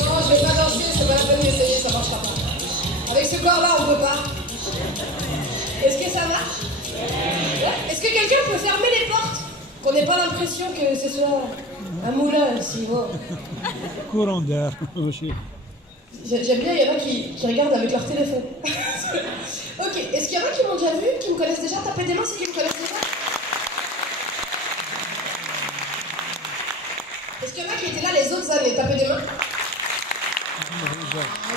Non, je vais pas danser, c'est pas la peine d'essayer, ça marchera pas. Avec ce corps-là, on peut pas. Est-ce que ça marche? Ouais. Est-ce que quelqu'un peut fermer les portes? Qu'on n'ait pas l'impression que ce soit un moulin ici. Oh. Courant d'air aussi. J'aime bien, il y en a qui regardent avec leur téléphone. Ok, est-ce qu'il y en a qui m'ont déjà vu, qui me connaissent déjà? Tapez des mains si qui me connaissent déjà. Est-ce qu'il y en a qui étaient là les autres années? Tapez des mains.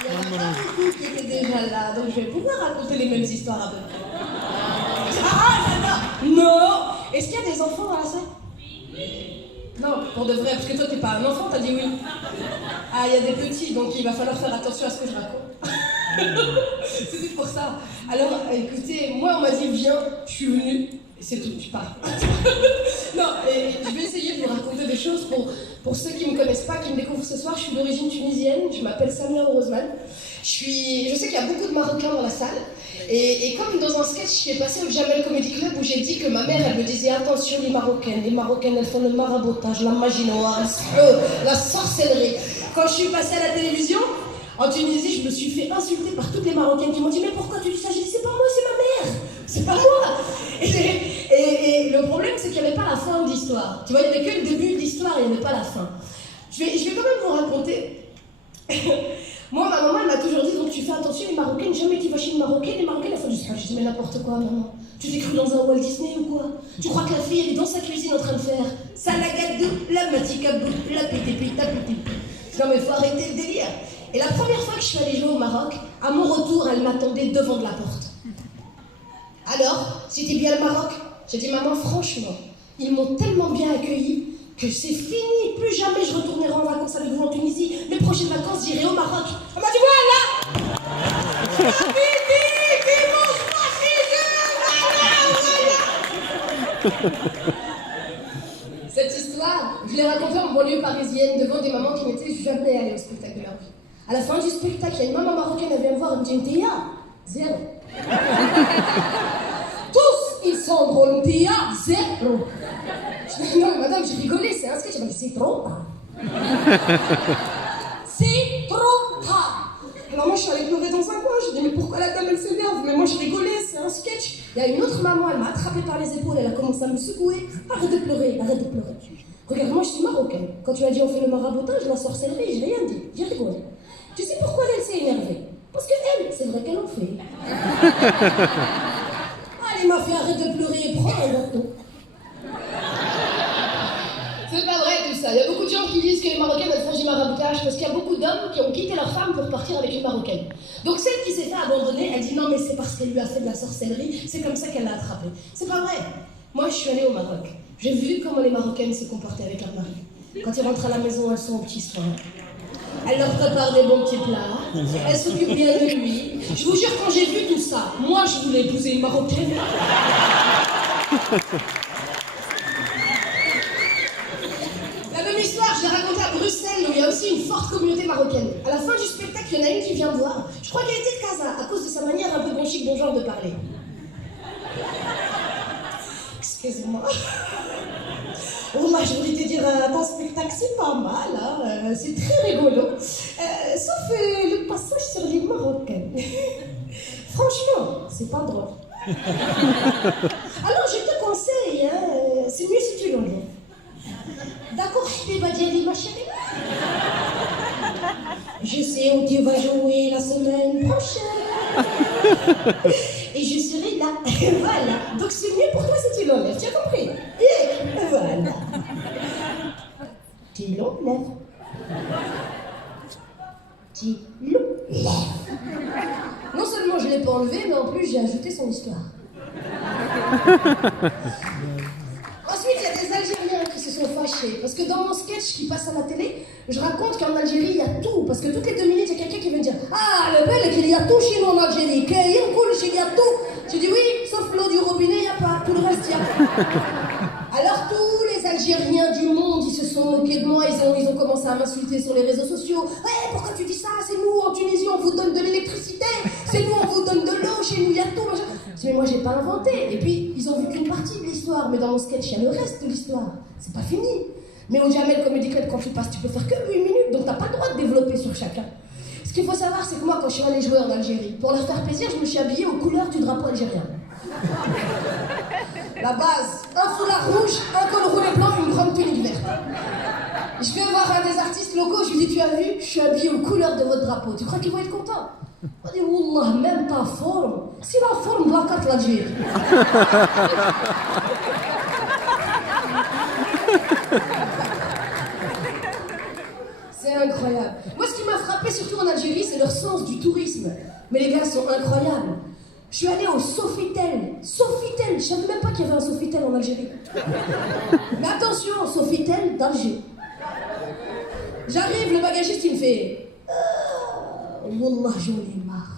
Il y en a pas beaucoup qui étaient déjà là, donc je vais pouvoir raconter les mêmes histoires à peu près. J'adore. Non. Est-ce qu'il y a des enfants dans la salle? Non, pour de vrai, parce que toi t'es pas un enfant, t'as dit oui. Ah, il y a des petits, donc il va falloir faire attention à ce que je raconte. C'était pour ça. Alors, écoutez, moi on m'a dit viens, je suis venue, et c'est tout, je pars. Non, et je vais essayer de vous raconter des choses pour ceux qui me connaissent pas, qui me découvrent ce soir. Je suis d'origine tunisienne, je m'appelle Samia Orozman. Je sais qu'il y a beaucoup de Marocains dans la salle. Et comme dans un sketch qui est passé au Jamel Comedy Club où j'ai dit que ma mère, elle me disait attention les Marocaines elles font le marabotage, la magie noire, la sorcellerie. Quand je suis passée à la télévision, en Tunisie, je me suis fait insulter par toutes les Marocaines qui m'ont dit mais pourquoi tu dis ça? J'ai dit c'est pas moi, c'est ma mère, c'est pas moi. Et le problème c'est qu'il n'y avait pas la fin de l'histoire. Tu vois, il n'y avait que le début de l'histoire, il n'y avait pas la fin. Je vais quand même vous raconter. Moi, ma maman, elle m'a toujours dit, donc tu fais attention, les Marocaines, jamais tu vas chez une Marocaine, les Marocaines, elles font du scratch. Je dis, mais n'importe quoi, maman. Tu t'es cru dans un Walt Disney ou quoi? Tu crois que la fille, elle est dans sa cuisine en train de faire salagadou, la maticabou, la pétépita, pétépita. Non, mais faut arrêter le délire. Et la première fois que je suis allée jouer au Maroc, à mon retour, elle m'attendait devant de la porte. Alors, c'était bien le Maroc? J'ai dit, maman, franchement, ils m'ont tellement bien accueilli que c'est fini, plus jamais je retournerai en vacances avec vous en Tunisie. Mes prochaines vacances, j'irai au Maroc. Elle m'a dit, voilà! Cette histoire, je l'ai racontée en banlieue parisienne devant des mamans qui n'étaient jamais allées au spectacle de leur vie. À la fin du spectacle, il y a une maman marocaine, elle vient me voir, elle me dit, Ntia, zéro. Tous, ils sont drôles, Ntia, zéro. Je dis, non, madame, j'ai rigolé, c'est un sketch. Elle m'a dit, c'est trop tard. C'est trop tard. Alors moi, je suis allée pleurer dans un coin. Je dis, mais pourquoi la dame, elle s'énerve? Mais moi, je rigolais, c'est un sketch. Il y a une autre maman, elle m'a attrapée par les épaules, elle a commencé à me secouer. Arrête de pleurer, arrête de pleurer. Regarde, moi, je suis marocaine. Quand tu as dit, on fait le marabotage, la sorcellerie, j'ai rien dit. J'ai rigolé. Tu sais pourquoi elle s'est énervée? Parce que elle, c'est vrai qu'elle en fait. Allez, ma fille, arrête de pleurer et prends un gâteau. C'est pas vrai tout ça. Il y a beaucoup de gens qui disent que les Marocaines elles font du maraboutage parce qu'il y a beaucoup d'hommes qui ont quitté leur femme pour partir avec une Marocaine. Donc celle qui s'est fait abandonner, elle dit non mais c'est parce qu'elle lui a fait de la sorcellerie, c'est comme ça qu'elle l'a attrapée. C'est pas vrai. Moi je suis allée au Maroc. J'ai vu comment les Marocaines se comportaient avec leur mari. Quand ils rentrent à la maison, elles sont au petit soin. Elle leur prépare des bons petits plats. Elle s'occupe bien de lui. Je vous jure, quand j'ai vu tout ça, moi je voulais épouser une Marocaine. Histoire, je l'ai racontée à Bruxelles, où il y a aussi une forte communauté marocaine. À la fin du spectacle, il y en a une qui vient me voir. Je crois qu'elle était de Casa, à cause de sa manière un peu bon chic, bon genre de parler. Excuse-moi. Oh, moi, je voulais te dire, ton spectacle, c'est pas mal, hein, c'est très rigolo. Sauf le passage sur les Marocaines. Franchement, c'est pas drôle. Alors, je te conseille, hein, c'est mieux si tu l'enlèves. D'accord, je vais dire ma chérie. Je sais où tu vas jouer la semaine prochaine. Et je serai là. Voilà. Donc c'est mieux pour toi si tu l'enlèves. Tu as compris? Et voilà. Tu l'enlèves. Tu l'enlèves. Non seulement je ne l'ai pas enlevé, mais en plus j'ai ajouté son histoire. Ensuite, il y a des Algériens qui se sont fâchés. Parce que dans mon sketch qui passe à la télé, je raconte qu'en Algérie, il y a tout. Parce que toutes les 2 minutes, il y a quelqu'un qui veut dire ah, le bel, il y a tout chez nous en Algérie. Il y a tout. Je dis oui, sauf l'eau du robinet, il n'y a pas. Tout le reste, il y a. Alors, tous les Algériens du monde, ils se sont moqués de moi. Ils ont commencé à m'insulter sur les réseaux sociaux. Ouais, pourquoi tu dis ça? C'est nous, en Tunisie, on vous donne de l'électricité. C'est nous, on vous donne de l'eau. Chez nous, il y a tout. Mais moi, j'ai pas inventé. Et puis, ils ont vu qu'une partie de l'histoire. Mais dans mon sketch, il y a le reste de l'histoire. C'est pas fini. Mais au Jamel Comedy Club, quand tu passes, tu peux faire que 8 minutes. Donc, t'as pas le droit de développer sur sur chacun. Ce qu'il faut savoir, c'est que moi, quand je suis allée jouer en Algérie, pour leur faire plaisir, je me suis habillée aux couleurs du drapeau algérien. La base, un foulard rouge, un col roulé blanc, une grande tunique verte. Je vais voir un des artistes locaux, je lui dis, tu as vu, je suis habillée aux couleurs de votre drapeau. Tu crois qu'ils vont être contents? On dit, Wallah, même ta forme, c'est la forme de la carte l'Algérie. C'est incroyable. Moi, ce qui m'a frappé surtout en Algérie, c'est leur sens du tourisme. Mais les gars sont incroyables. Je suis allée au Sofitel. Sofitel, je savais même pas qu'il y avait un Sofitel en Algérie. Mais attention, Sofitel d'Alger. J'arrive, le bagagiste, il me fait... Wallah, j'en ai marre.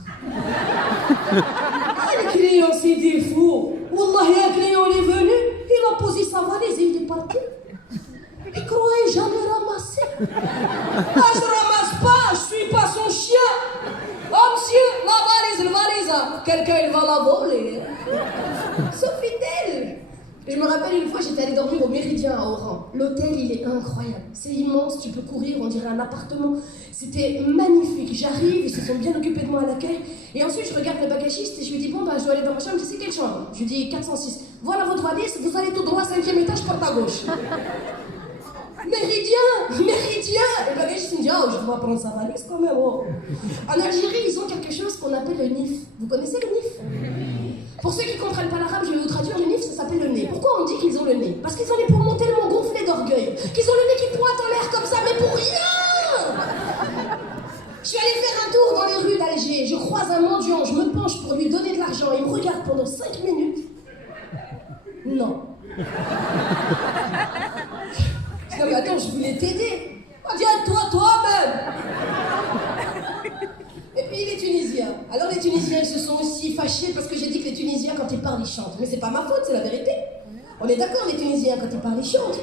Ah, le client, c'est des fous. Wallah, un client, il est venu, il a posé sa valise et il est parti. Il croyait jamais ramasser. Ah, je ramasse pas, je suis pas son chien. Oh, monsieur, la valise, quelqu'un, il va la voler. Sofitel. Je me rappelle une fois, j'étais allée dormir au Méridien à Oran. L'hôtel, il est incroyable. C'est immense, tu peux courir, on dirait un appartement. C'était magnifique. J'arrive, ils se sont bien occupés de moi à l'accueil. Et ensuite, je regarde le bagagiste et je lui dis, bon, bah, je dois aller dans ma chambre. Il me dit, c'est quelle chambre? Je lui dis, 406. Voilà votre valise, vous allez tout droit, 5e étage, porte à gauche. Méridien! Et le bagagiste me dit, oh, je dois prendre sa valise quand même. Oh. En Algérie, ils ont quelque chose qu'on appelle le NIF. Vous connaissez le NIF? Pour ceux qui ne comprennent pas l'arabe, je vais vous traduire. Le NIF, ça s'appelle le nez. Pourquoi on dit qu'ils ont le nez? Parce qu'ils ont les poumons tellement gonflés d'orgueil, qu'ils ont le nez qui pointe en l'air comme ça, mais pour rien! Je suis allée faire un tour dans les rues d'Alger. Je croise un mendiant, je me penche pour lui donner de l'argent. Il me regarde pendant 5 minutes. Non. Je dis, non mais attends, je voulais t'aider. Oh, viens toi-même. Et puis les Tunisiens. Alors les Tunisiens, ils se sont aussi fâchés parce que j'ai dit que les Tunisiens, quand ils parlent, ils chantent. Mais c'est pas ma faute, c'est la vérité. On est d'accord, les Tunisiens, quand ils parlent, ils chantent.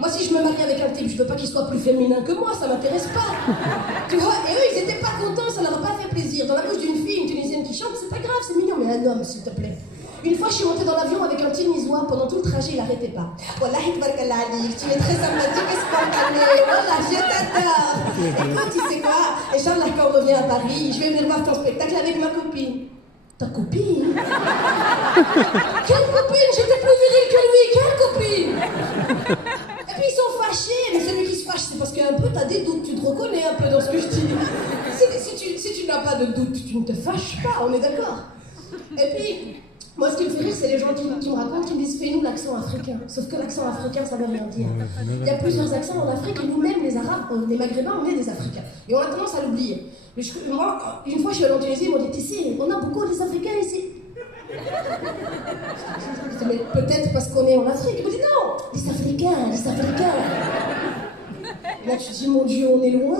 Moi, si je me marie avec un type, je veux pas qu'il soit plus féminin que moi, ça m'intéresse pas. Tu vois? Et eux, ils étaient pas contents, ça leur a pas fait plaisir. Dans la bouche d'une fille, une Tunisienne qui chante, c'est pas grave, c'est mignon, mais un homme, s'il te plaît. Une fois, je suis montée dans l'avion avec un Tunisois, pendant tout le trajet, il arrêtait pas. Wallahi, tabarakallah alik, tu es très sympathique et spontané. Wallah, je t'adore. Écoute, tu sais quoi? Inch'Allah, quand on revient à Paris, je vais venir voir ton spectacle avec ma copine. Ta copine? Quelle copine? J'étais plus virile que lui, quelle copine? Et puis ils sont fâchés, mais celui qui se fâche, c'est parce qu'un peu t'as des doutes, tu te reconnais un peu dans ce que je dis. Si tu n'as pas de doute, tu ne te fâches pas, on est d'accord? Et puis, moi ce qui me fait rire, c'est les gens qui me racontent, qui me disent fais-nous l'accent africain. Sauf que l'accent africain, ça veut rien dire. Il y a plusieurs accents en Afrique et nous-mêmes, les Arabes, les Maghrébins, on est des Africains. Et on a tendance à l'oublier. Mais moi, une fois je suis allée en Tunisie, ils m'ont dit t'es sûr, on a beaucoup des Africains ici. Mais peut-être parce qu'on est en Afrique. Ils m'ont dit non, les Africains. Là tu te dis mon Dieu, on est loin.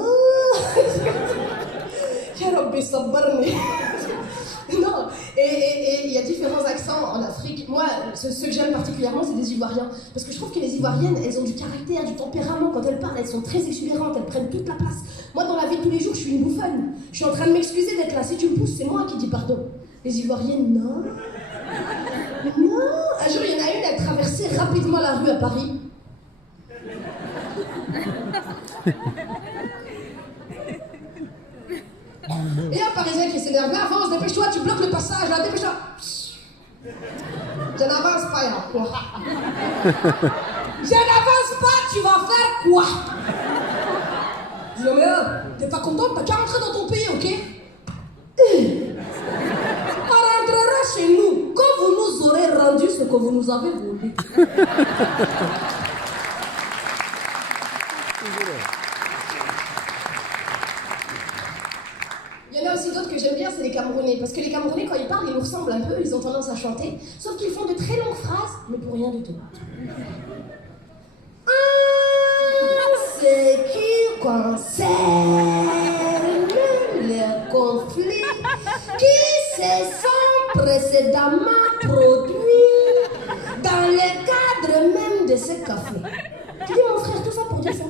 Ya Rabbi sabbarni. Non, et il y a différents accents en Afrique. Moi, ceux que j'aime particulièrement, c'est les Ivoiriens. Parce que je trouve que les Ivoiriennes, elles ont du caractère, du tempérament. Quand elles parlent, elles sont très exubérantes, elles prennent toute la place. Moi, dans la vie de tous les jours, je suis une bouffonne. Je suis en train de m'excuser d'être là. Si tu me pousses, c'est moi qui dis pardon. Les Ivoiriennes, non. Non. Un jour, il y en a une, elle traversait rapidement la rue à Paris. Et un Parisien qui s'énerve, là, avance, dépêche-toi, tu bloques le passage, là, dépêche-toi. Je n'avance pas, là. Je n'avance pas, tu vas faire quoi? Je dis, non, mais t'es pas contente, t'as qu'à rentrer dans ton pays, ok? On rentrera chez nous quand vous nous aurez rendu ce que vous nous avez volé. Il y en a aussi d'autres que j'aime bien, c'est les Camerounais. Parce que les Camerounais, quand ils parlent, ils nous ressemblent un peu, ils ont tendance à chanter. Sauf qu'ils font de très longues phrases, mais pour rien du tout. Ce qui concerne le conflit qui se sont précédemment produits dans le cadre même de ce café. Tu dis mon frère, tout ça pour dire ça.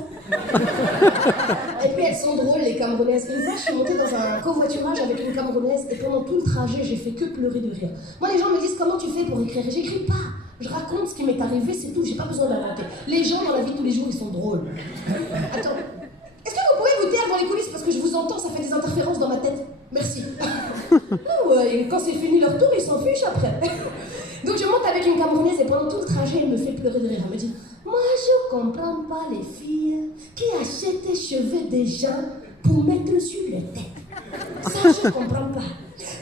Et puis elles sont drôles les Camerounaises. Une fois je suis montée dans un covoiturage avec une Camerounaise et pendant tout le trajet j'ai fait que pleurer de rire. Moi les gens me disent comment tu fais pour écrire? J'écris pas. Je raconte ce qui m'est arrivé, c'est tout, j'ai pas besoin d'inventer. Les gens dans la vie de tous les jours ils sont drôles. Attends. Est-ce que vous pouvez vous taire dans les coulisses parce que je tête. Merci. Ah ouais, et quand c'est fini leur tour, ils s'en fichent après. Donc je monte avec une Camerounaise et pendant tout le trajet, elle me fait pleurer de rire. Elle me dit, moi je comprends pas les filles qui achètent les cheveux des gens pour mettre sur les têtes. Ça, je comprends pas.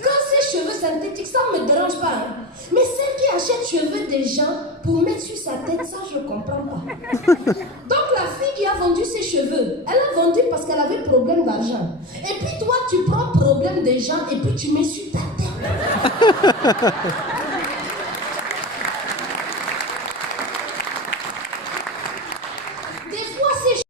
Quand c'est cheveux synthétiques, ça ne me dérange pas. Hein. Mais celle qui achète cheveux des gens pour mettre sur sa tête, ça, je comprends pas. Donc la fille qui a vendu ses cheveux, elle a vendu parce qu'elle avait problème d'argent. Et puis toi, tu prends problème des gens et puis tu mets sur ta tête.